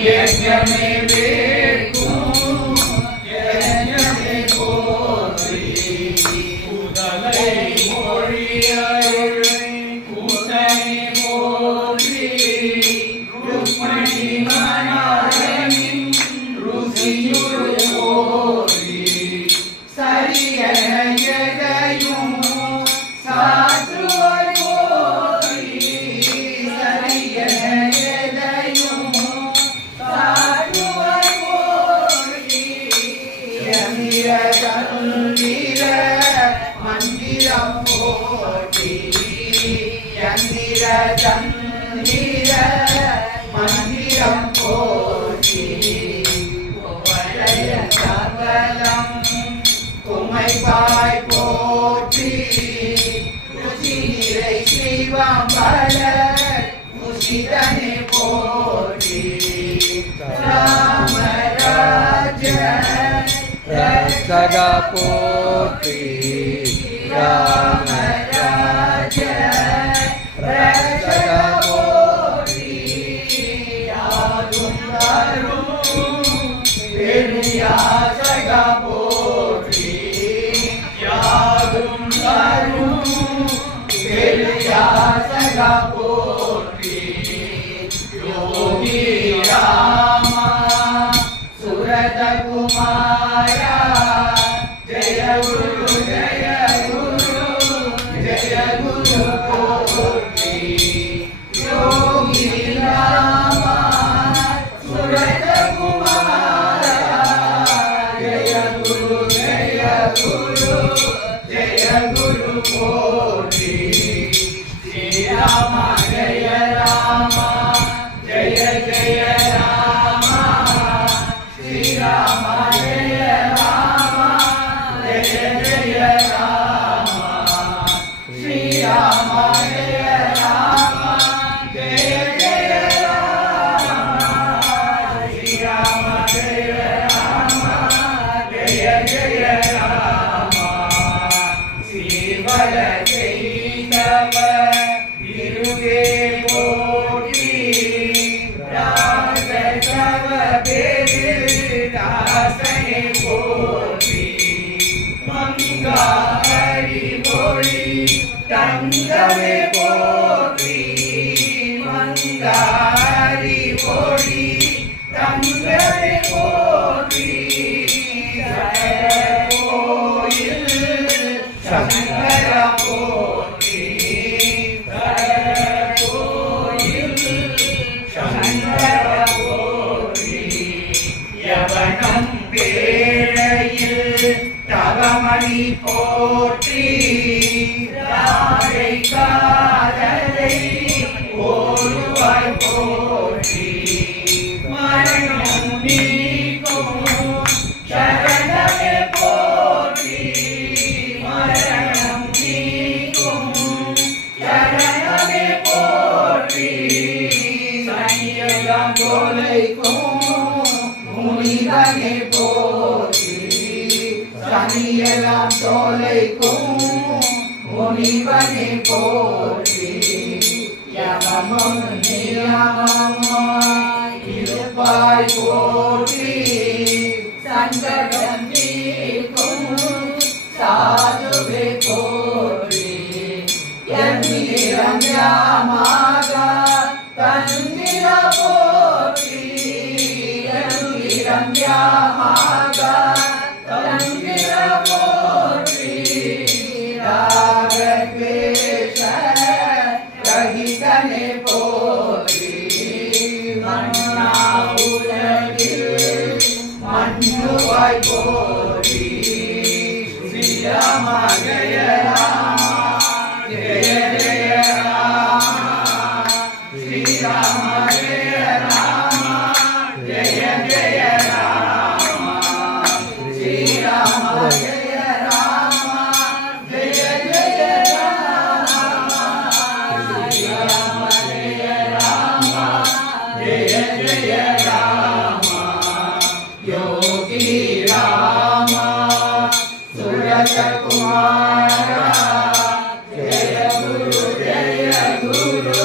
யஜ்ஞமே வேட்கும் யஜ்ஞமே போற்றி முதலை மொழியருள் கூட்டணி போற்றி ருக்மணி மணாரனின் ருசியுள் போற்றி சரியன எதையும் சாற்றுவாய் போற்றி சரியன எதையும் சாற்றுவாய் போற்றி யமிர தந்திர மந்திரம் போற்றி யந்திர தந்திர மந்திரம் போற்றி வளைய சகலம் உமைப்பாய் போற்றி ருசி நிறை செய்வாம் பல முசிதனை போற்றி ராமராஜ ரட்சகா போற்றி ராமராஜ ரட்சகா போற்றி யாதும் தரும் பெரியாசகா போற்றி யாதும் தரும் பெரியாசகா போற்றி யோகி ராமா சுரத குமாரா ஜெய குரு ஜெய குரு ஜெய குரு போற்றி யோகி ராமா சுரத குமாரா ஜெய குரு ஜெய குரு ஜெய குரு போற்றி ஸ்ரீராம ஜெய ராம ஜெய ஜெய ராம ஸ்ரீராம ஜெய ராம ஜெய ஜெய ராம ஸ்ரீராம ஜெய ராம ஜெய ஜெய ராம ஸ்ரீராம ஜெய ராம ஜெய ஜெய ராம ஸ்ரீவர செய்தவ திருவே போற்றி ராசவ பேரு தாசனை போற்றி மங்காரி மொழி தங்கமே போற்றி மங்காரி மொழி தங்கமே போற்றி கோயில் சங்கர போற்றி கோயில் சங்கர போற்றி யவனம் பேழையில் தவமணி போற்றி ராதை காதலை ஓடுவாய் போற்றி மரணம் நீக்கும் சரணமே போற்றி மரணம் நீக்கும் சரணமே போற்றி சனியெல்லாம் தொலைக்கும் முனிவனே போற்றி சனியெல்லாம் தொலைக்கும் முனிவனே போற்றி யமமும் நியமமாய் இருப்பாய் போற்றி சங்கடம் நீக்கும் சாதுவே போற்றி எந்திரம் யாமாக தந்திர போற்றி எந்திரம் யாமாக தந்திர போற்றி ராகத்வேஷ ரஹிதனே போற்றி மன்னா உலகில் மண்ணுவாய் போற்றி ஸ்ரீராம ஜெய ராம ஜெய ஜெய ராம ஸ்ரீராம ஜெய ராம ஜெய ஜெய ராம ஸ்ரீராம ஜெய ராம ஜெய ஜெய ராம ஸ்ரீராம ஜெய ராம ஜெய ஜெய ராம யோகி ராம சுரத குமார ஜெய குரு ஜெய குரு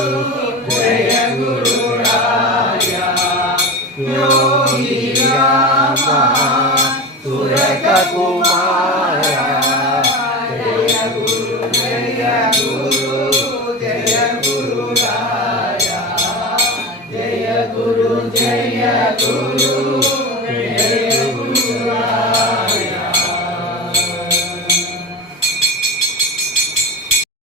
ஜெய குரு ராய योगी रामा सुरत कुमारा जय गुरु राया जय गुरु